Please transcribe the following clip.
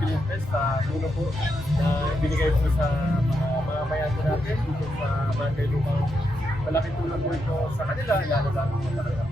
Film Fest sa Luno po na binigay po sa mga bayan po natin dito sa Barangay Lumang. Malaking tulong po ito sa kanila, lalo-lalo po sa kanila.